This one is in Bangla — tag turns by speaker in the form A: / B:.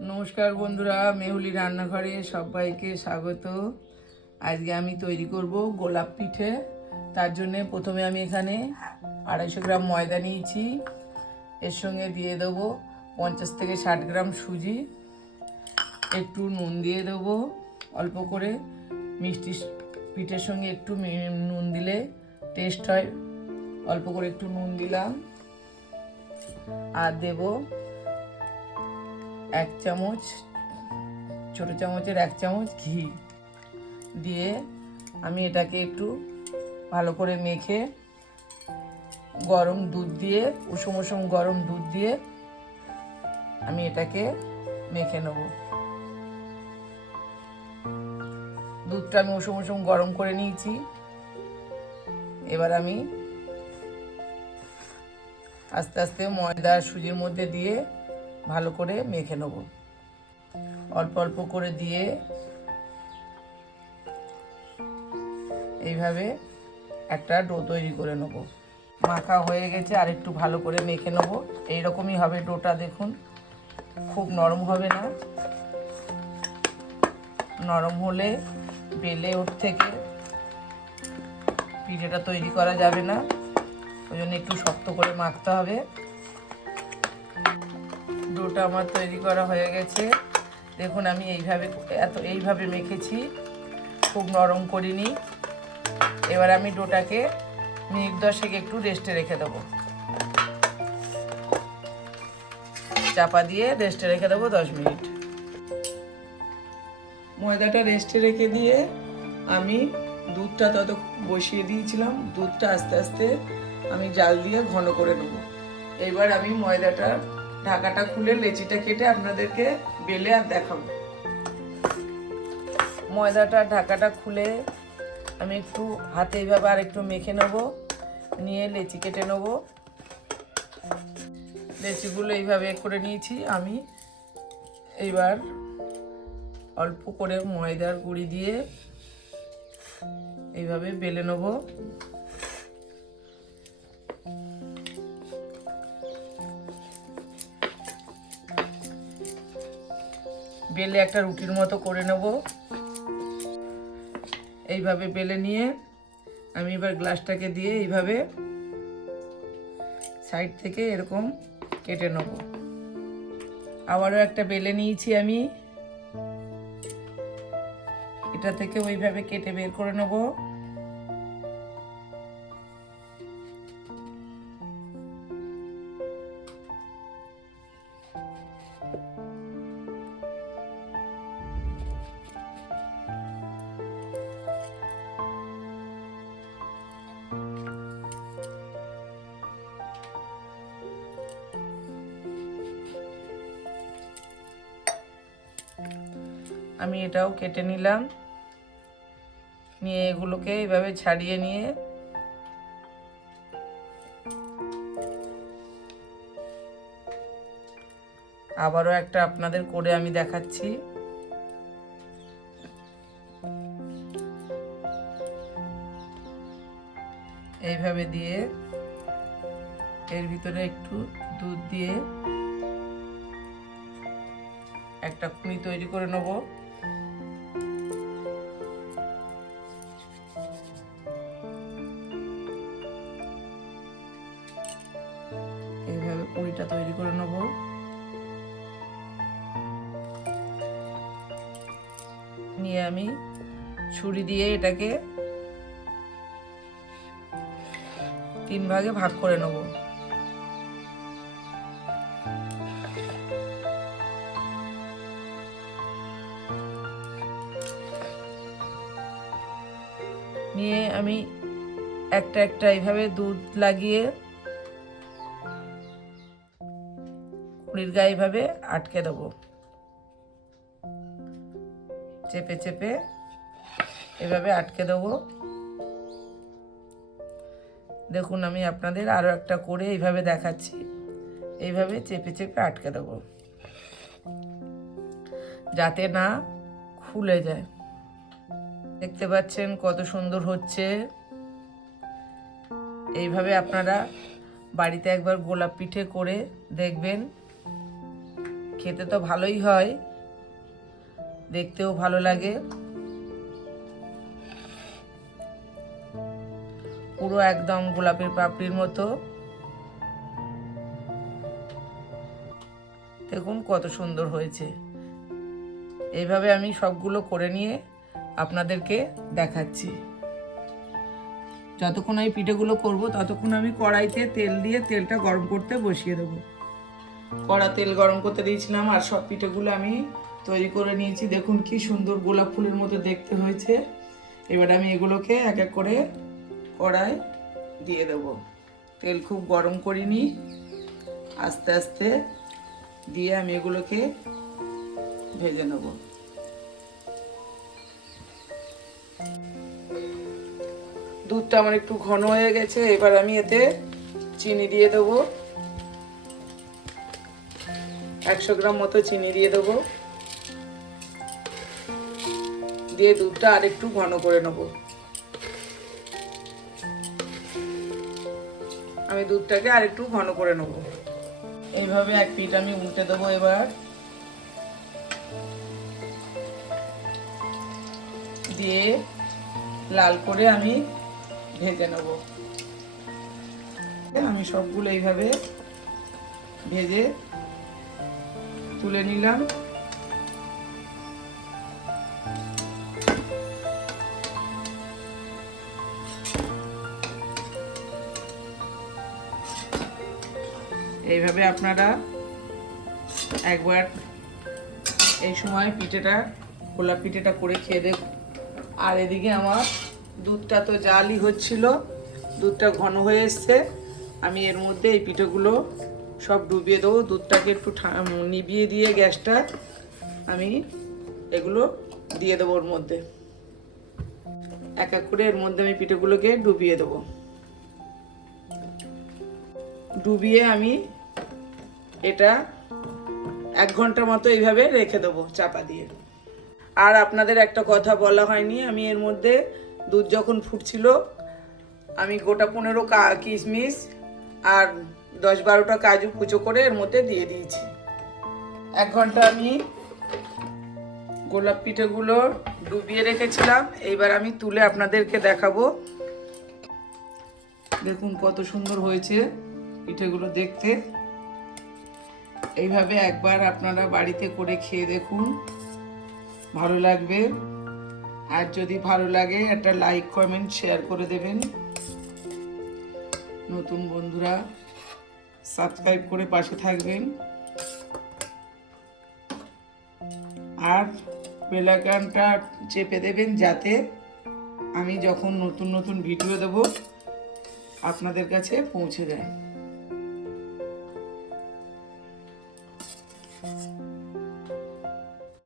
A: নমস্কার বন্ধুরা, মেহুলি রান্নাঘরে সবাইকে স্বাগত। আজকে আমি তৈরি করব গোলাপ পিঠে। তার জন্যে প্রথমে আমি এখানে আড়াইশো গ্রাম ময়দা নিয়েছি। এর সঙ্গে দিয়ে দেবো পঞ্চাশ থেকে ষাট গ্রাম সুজি। একটু নুন দিয়ে দেবো অল্প করে। মিষ্টি পিঠের সঙ্গে একটু নুন দিলে টেস্ট হয়। অল্প করে একটু নুন দিলাম। আর দেবো এক চামচ, ছোট চামচের এক চামচ ঘি দিয়ে আমি এটাকে একটু ভালো করে মেখে গরম দুধ দিয়ে, উষুম উষুম গরম দুধ দিয়ে আমি এটাকে মেখে নেব। দুধটা আমি উষুম উষুম গরম করে নিয়েছি। এবার আমি আস্তে আস্তে ময়দা সুজির মধ্যে দিয়ে ভালো করে মেখে নেব। অল্প অল্প করে দিয়ে এইভাবে একটা ডো তৈরি করে নেব। মাখা হয়ে গেছে, আর একটু ভালো করে মেখে নেব। এইরকমই হবে ডোটা, দেখুন। খুব নরম হবে না। নরম হলে বেলে ওর থেকে পিঠেটা তৈরি করা যাবে না। ওই জন্য একটু শক্ত করে মাখতে হবে। ডোটা আমার তৈরি করা হয়ে গেছে। দেখুন, আমি এইভাবে এত এইভাবে মেখেছি। খুব নরম করিনি। এবার আমি ডোটাকে মিনিট দশেক একটু রেস্টে রেখে দেবো। চাপা দিয়ে রেস্টে রেখে দেবো দশ মিনিট। ময়দাটা রেস্টে রেখে দিয়ে আমি দুধটা তত বসিয়ে দিয়েছিলাম। দুধটা আস্তে আস্তে আমি জাল দিয়ে ঘন করে নেব। এবার আমি ময়দাটা ঢাকাটা খুলে লেচিটা কেটে আপনাদেরকে বেলে আর দেখাবো। ময়দাটা ঢাকাটা খুলে আমি একটু হাতে এইভাবে আর একটু মেখে নেব, নিয়ে লেচি কেটে নেব। লেচিগুলো এইভাবে করে নিয়েছি, আমি এইবার অল্প করে ময়দার গুঁড়ি দিয়ে এইভাবে বেলে নেব। বেলে একটা রুটির মতো করে নেব। এইভাবে বেলে নিয়ে আমি এবার গ্লাসটাকে দিয়ে এইভাবে সাইড থেকে এরকম কেটে নেব। আবারও একটা বেলে নিয়েছি আমি। এটা থেকে ওইভাবে কেটে বের করে নেব। আমি এটাও কেটে নিলাম। নিয়ে এগুলোকে এইভাবে ছাড়িয়ে নিয়ে আবারও একটা আপনাদের করে আমি দেখাচ্ছি। এইভাবে দিয়ে এর ভিতরে একটু দুধ দিয়ে একটা কুনি তৈরি করে নেব। নিয়ে আমি ছুরি দিয়ে এটাকে তিন ভাগে ভাগ করে নেব। নিয়ে আমি একটা একটা এইভাবে দুধ লাগিয়ে কুড়ির গায়ে এইভাবে আটকে দেবো। চেপে চেপে এভাবে আটকে দেবো। দেখুন, আমি আপনাদের আরও একটা করে এইভাবে দেখাচ্ছি। এইভাবে চেপে চেপে আটকে দেবো। যাতে না খুলে যায়। দেখতে পাচ্ছেন কত সুন্দর হচ্ছে। এইভাবে আপনারা বাড়িতে একবার গোলাপ পিঠে করে দেখবেন। খেতে তো ভালোই হয়। দেখতেও ভালো লাগে। পুরো একদম গোলাপের পাপড়ির মতো। দেখুন কত সুন্দর হয়েছে। এইভাবে আমি সবগুলো করে নিয়ে আপনাদেরকে দেখাচ্ছি। যতক্ষণ আমি পিঠেগুলো করব, ততক্ষণ আমি কড়াইতে তেল দিয়ে তেলটা গরম করতে বসিয়ে দেবো। কড়া তেল গরম করতে দিয়েছিলাম আর সব পিঠেগুলো আমি তৈরি করে নিয়েছি। দেখুন কি সুন্দর গোলাপ ফুলের মতো দেখতে হয়েছে। এবার আমি এগুলোকে এক এক করে কড়াই দিয়ে দেব। তেল খুব গরম করিনি। আস্তে আস্তে দিয়ে আমি এগুলোকে ভেজে নেব। দুধটা আমার একটু ঘন হয়ে গেছে। এবার আমি এতে চিনি দিয়ে দেবো। একশো গ্রাম মতো চিনি দিয়ে দেবো। দিয়ে দুধটা আর একটু ঘন করে নেব। আমি দুধটাকে আর একটু ঘন করে নেব। এইভাবে এক পিঠ আমি উল্টে দেবো এবার। দিয়ে লাল করে আমি ভেজে নেব। আমি সবগুলো এইভাবে ভেজে তুলে নিলাম। এইভাবে আপনারা একবার এই সময় পিঠেটা, গোলাপ পিঠেটা করে খেয়ে দেখুন। আর এদিকে আমার দুধটা তো জালই হচ্ছিল, দুধটা ঘন হয়ে এসছে। আমি এর মধ্যে এই পিঠেগুলো সব ডুবিয়ে দেবো, দুধটাকে একটু নিভিয়ে দিয়ে গ্যাসটা আমি এগুলো দিয়ে দেবো ওর মধ্যে। এক এক করে এর মধ্যে আমি পিঠেগুলোকে ডুবিয়ে দেবো। ডুবিয়ে আমি এটা এক ঘণ্টার মতো এইভাবে রেখে দেবো চাপা দিয়ে। আর আপনাদের একটা কথা বলা হয়নি, আমি এর মধ্যে দুধ যখন ফুটছিল, আমি গোটা পনেরো কিশমিশ আর দশ বারোটা কাজু কুচো করে এর মধ্যে দিয়ে দিয়েছি। এক ঘণ্টা আমি গোলাপ পিঠেগুলো ডুবিয়ে রেখেছিলাম, এইবার আমি তুলে আপনাদেরকে দেখাবো। দেখুন কত সুন্দর হয়েছে পিঠেগুলো দেখতে। এইভাবে একবার আপনারা বাড়িতে করে খেয়ে দেখুন। ভালো লাগবে। আর যদি ভালো লাগে, একটা লাইক কমেন্ট শেয়ার করে দেবেন। নতুন বন্ধুরা সাবস্ক্রাইব করে পাশে থাকবেন। আর বেলাকানটা চেপে দেবেন যাতে আমি যখন নতুন নতুন ভিডিও দেব, আপনাদের কাছে পৌঁছে যায়।